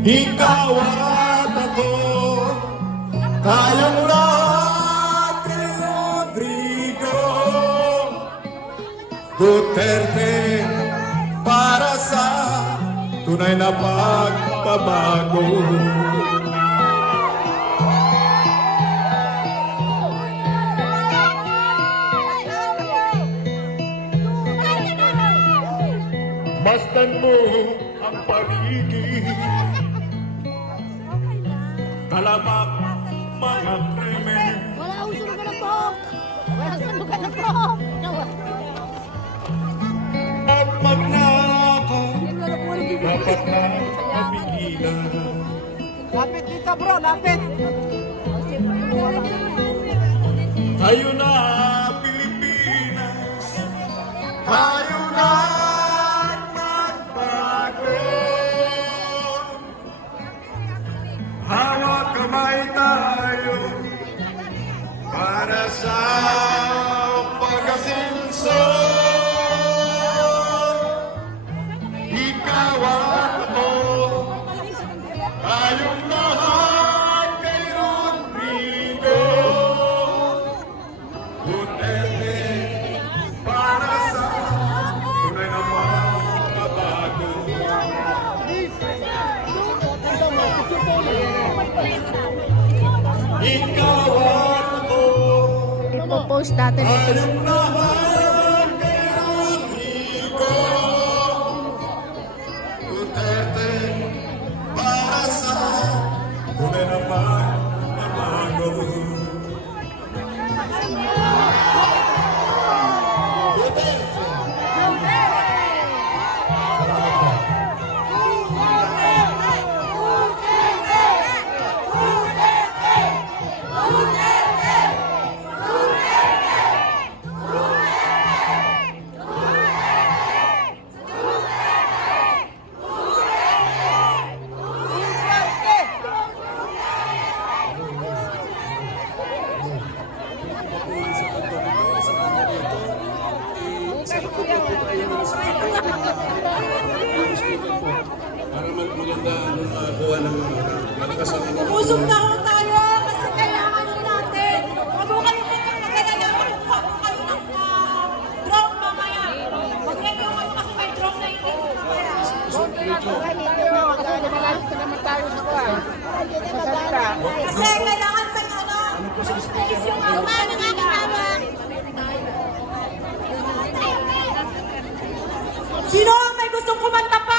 Ikaw at ako, tayong lahat kay Rodrigo Duterte para sa tunay na pagbabago. Masdan mo ang paligid, talamak mga krimen. Wala akong sunugan na po! Wala akong sunugan na po! At magnakaw, dapat na mapigilan. Lapit dito bro, lapit. Tayo na Pilipinas, tayo na magbago. Hawak kamay tayo para sa pag-asinso. Ikaw at ako, tayong lahat kay Rodrigo Duterte para sa tunay na pagbabago. Ikaw at ako, Ipopost natin ito. tayong lahat kay Rodrigo Duterte para sa tunay na pagbabago. Para maganda makakuha ng malakas ang Usog na ho tayo kasi kailangan din natin. Huwag mo kayo nagkagala makuha ko kayo ng drone mamaya. Mag-review kayo kasi may drone na hindi ko mamaya. Kasi kailangan may space yung mga Sino ang may gustong kumanta pa?